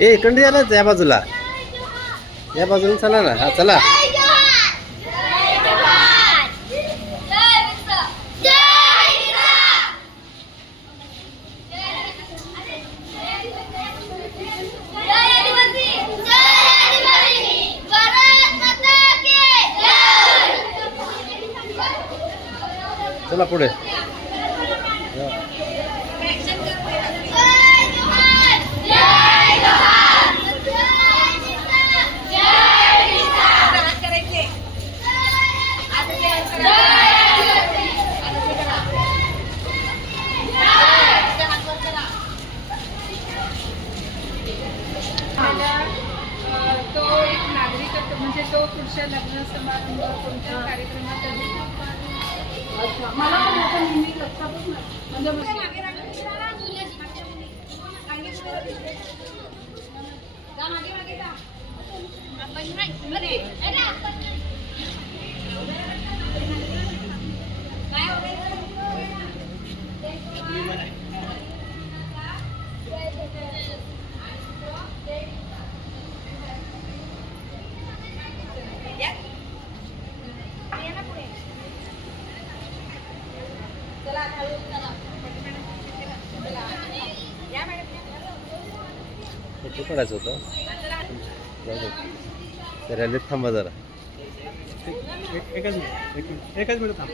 ए इकडे या ना या बाजूला चला ना. हा चला. चला पुढे. तो एक नागरिक म्हणजे तो पुढच्या लग्न समारंभ कोणत्या कार्यक्रमात मला पण आता नेहमी लक्षातच नाही म्हणजे कुठे पडायचं होतं. रॅलीत थांबा जरा. एकच मिनिट थांब.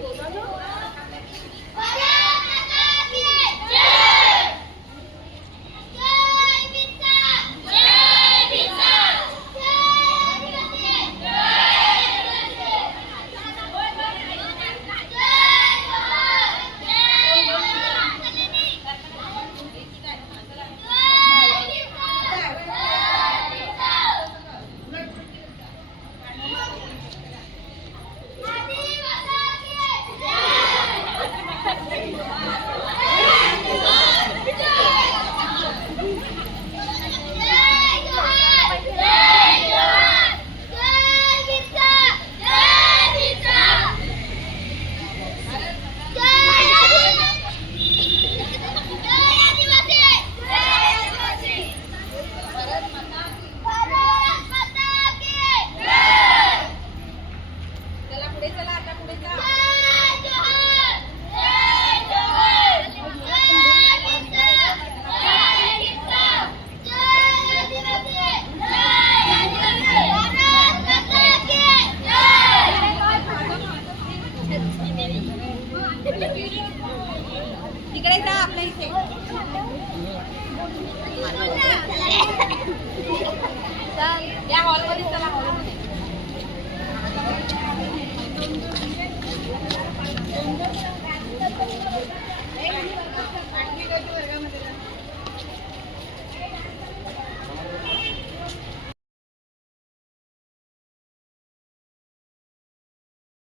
इकडे जा आपल्या इथे या हॉलमध्ये चला. हॉलमध्ये